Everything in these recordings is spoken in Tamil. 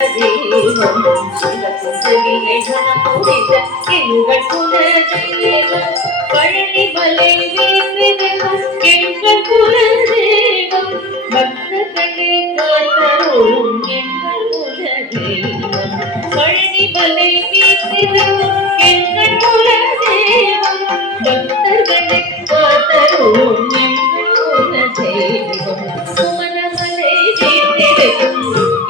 தெய்வம் சிவசுந்தரியை மனமுடிந்த எங்கள் குல தெய்வம் பழனி மலை வீற்றிருக்கும் எங்கள் குல தெய்வம் பக்தர்களை காத்தருளும் எங்கள் குல தெய்வம் பழனி மலை வீற்றிருக்கும் எங்கள் குல தெய்வம் பக்தர்களை காத்தருளும் எங்கள் குல தெய்வம் சுமணமலை வீற்றிருக்கும்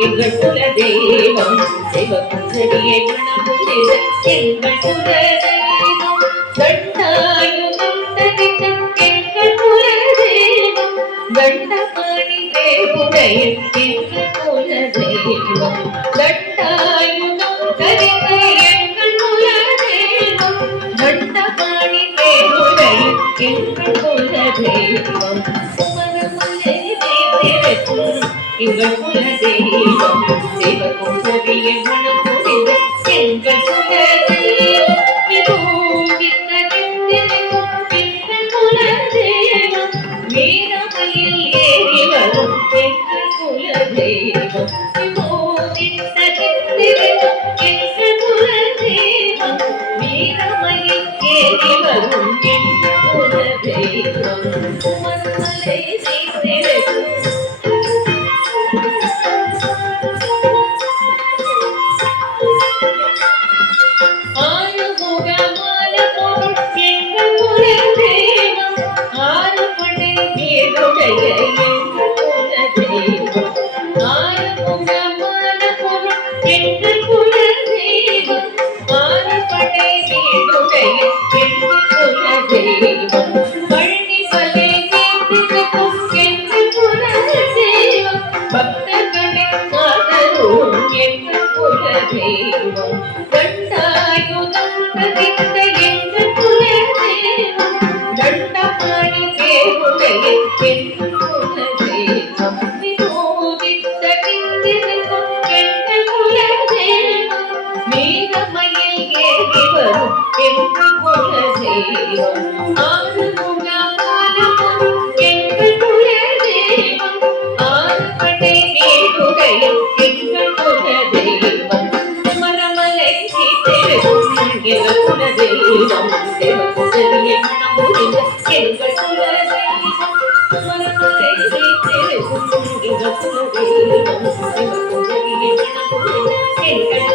எங்கள் குல தெய்வம் சிவசுந்தரியை மனமுடிந்த எங்கள் குல தெய்வம் தண்டாயுதம் தரித்த எங்கள் குல தெய்வம் தண்டபாணி தேவுடைய எங்கள் குல தெய்வம் தண்டாயுதம் தரித்த எங்கள் குல தெய்வம் தண்டபாணி தேவுடைய எங்கள் குல தெய்வம் சுமரமலை வீற்றிருக்கும் எங்கள் குல தெய்வம் சிவசுந்தரியை மனமுடிந்த எங்கள் குல தெய்வம் விபூதித்தரித்திருக்கும் எங்கள் குல தெய்வம் வீரமயில் ஏறி வரும் எங்கள் குல தெய்வம் விபூதித்தரித்திருக்கும் எங்கள் குல தெய்வம் வீரமயில் ஏறி வரும் எங்கள் குல தெய்வம் சுமன்மலை வீற்றிருக்கும் எங்கள்